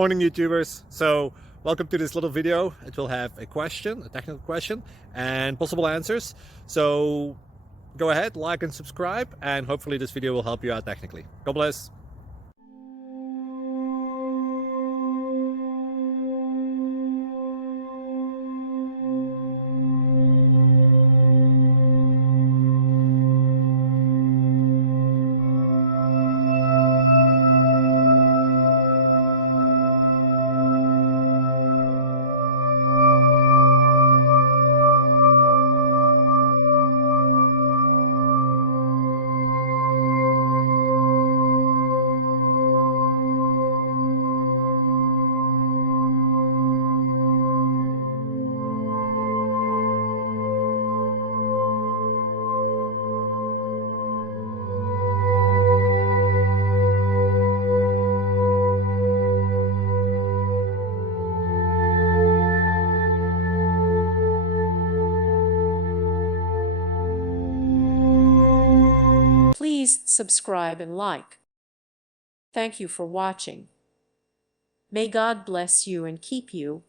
Morning YouTubers. So welcome to this little video. It will have a question, a technical question, and possible answers. So go ahead, like and subscribe, and hopefully this video will help you out technically. God bless. Please subscribe and like. Thank you for watching. May God bless you and keep you.